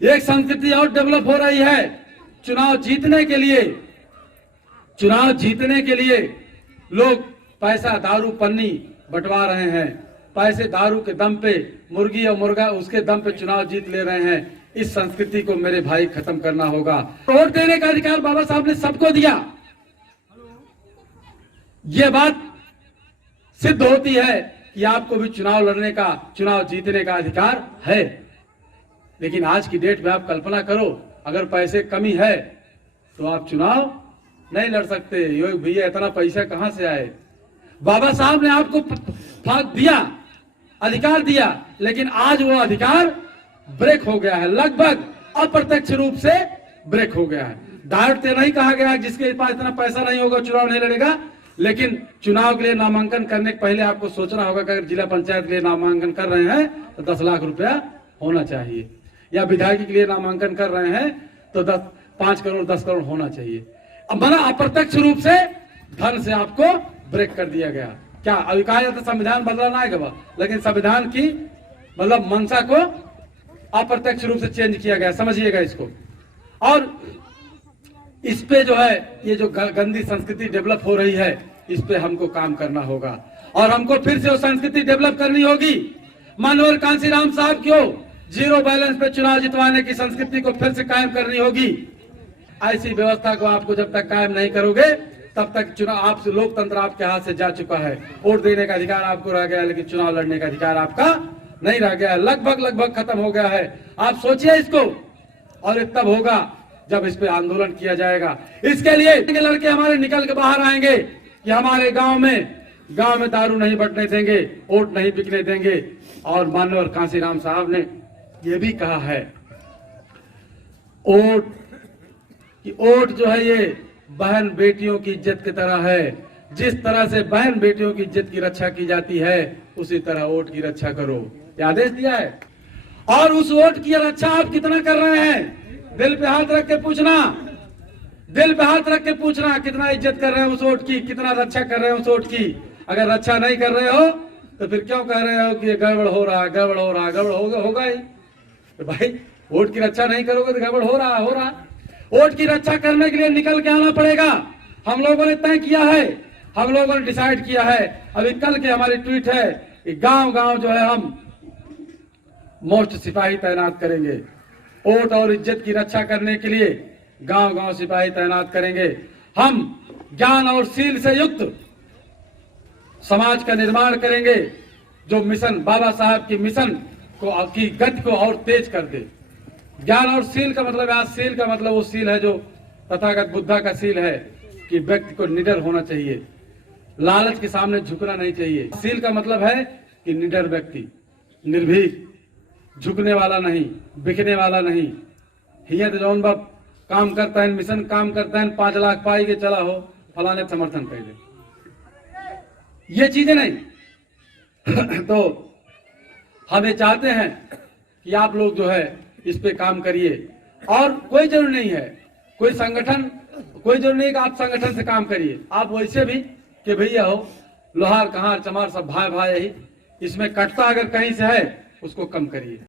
एक संस्कृति और डेवलप हो रही है। चुनाव जीतने के लिए लोग पैसा दारू पन्नी बंटवा रहे हैं। पैसे दारू के दम पे, मुर्गी और मुर्गा उसके दम पे चुनाव जीत ले रहे हैं। इस संस्कृति को मेरे भाई खत्म करना होगा। वोट देने का अधिकार बाबा साहब ने सबको दिया। यह बात सिद्ध होती है कि आपको भी चुनाव लड़ने का, चुनाव जीतने का अधिकार है। लेकिन आज की डेट में आप कल्पना करो, अगर पैसे कमी है तो आप चुनाव नहीं लड़ सकते। यो भैया इतना पैसा कहां से आए? बाबा साहब ने आपको दिया, अधिकार दिया, लेकिन आज वो अधिकार ब्रेक हो गया है। लगभग अप्रत्यक्ष रूप से ब्रेक हो गया है। डायरेक्ट नहीं कहा गया जिसके पास इतना पैसा नहीं होगा चुनाव नहीं लड़ेगा, लेकिन चुनाव के लिए नामांकन करने के पहले आपको सोचना होगा कि अगर जिला पंचायत के लिए नामांकन कर रहे हैं तो 10 लाख रुपया होना चाहिए, या विधायक के लिए नामांकन कर रहे हैं तो 5 करोड़ 10 करोड़ होना चाहिए। अब मना अप्रत्यक्ष रूप से धन से आपको ब्रेक कर दिया गया। क्या अभी कहा जाता संविधान बदलना है, लेकिन संविधान की मतलब मंशा को अप्रत्यक्ष रूप से चेंज किया गया। समझिएगा इसको। और इस पे जो है ये जो गंदी संस्कृति डेवलप हो रही है, इस पे हमको काम करना होगा और हमको फिर से वो संस्कृति डेवलप करनी होगी। मानवर कांसीराम साहब क्यों जीरो बैलेंस पे चुनाव जितवाने की संस्कृति को फिर से कायम करनी होगी। ऐसी व्यवस्था को आपको जब तक कायम नहीं करोगे तब तक चुनाव आप लोकतंत्र आपके हाथ से जा चुका है। वोट देने का अधिकार आपको रह गया, लेकिन चुनाव लड़ने का अधिकार आपका नहीं रह गया है। लगभग खत्म हो गया है। आप सोचिए इसको। और तब होगा जब इस पे आंदोलन किया जाएगा। इसके लिए लड़के हमारे निकल के बाहर आएंगे कि हमारे गांव में दारू नहीं बंटने देंगे, वोट नहीं बिकने देंगे। और माननीय कांसीराम साहब ने यह भी कहा है वोट जो है ये बहन बेटियों की इज्जत की तरह है। जिस तरह से बहन बेटियों की इज्जत की रक्षा की जाती है, उसी तरह वोट की रक्षा करो, ये आदेश दिया है। और उस वोट की रक्षा आप कितना कर रहे हैं? दिल पे हाथ रख के पूछना, कितना इज्जत कर रहे हैं उस वोट की, कितना रक्षा कर रहे हैं उस वोट की। अगर रक्षा नहीं कर रहे हो तो फिर क्यों कह रहे हो कि गड़बड़ हो रहा होगा ही। तो भाई वोट की रक्षा नहीं करोगे तो गड़बड़ हो रहा। वोट की रक्षा करने के लिए निकल के आना पड़ेगा। हम लोगों ने तय किया है, हम लोगों ने डिसाइड किया है। अभी कल के हमारी ट्वीट है कि गांव जो है हम मोस्ट सिपाही तैनात करेंगे। वोट और इज्जत की रक्षा करने के लिए गांव सिपाही तैनात करेंगे। हम ज्ञान और शील से युक्त समाज का निर्माण करेंगे जो मिशन बाबा साहब की मिशन की गति को और तेज कर दे। ज्ञान और शील का मतलब, आज शील का मतलब वो शील है जो तथागत बुद्धा का शील है कि व्यक्ति को निडर होना चाहिए, लालच के सामने झुकना नहीं चाहिए। शील का मतलब है कि निडर व्यक्ति, निर्भीक, झुकने वाला नहीं, बिकने वाला नहीं। हियत जौन बाप काम करता है, मिशन काम करता है, 5 लाख पाई के चला हो फलाने समर्थन कर दे, ये चीजें नहीं। तो हम ये चाहते हैं कि आप लोग जो है इस पे काम करिए। और कोई जरूरी नहीं है, कोई जरूरी नहीं कि आप संगठन से काम करिए। आप वैसे भी कि भैया हो लोहार कहार चमार सब भाई यही, इसमें कटता अगर कहीं से है उसको कम करिए।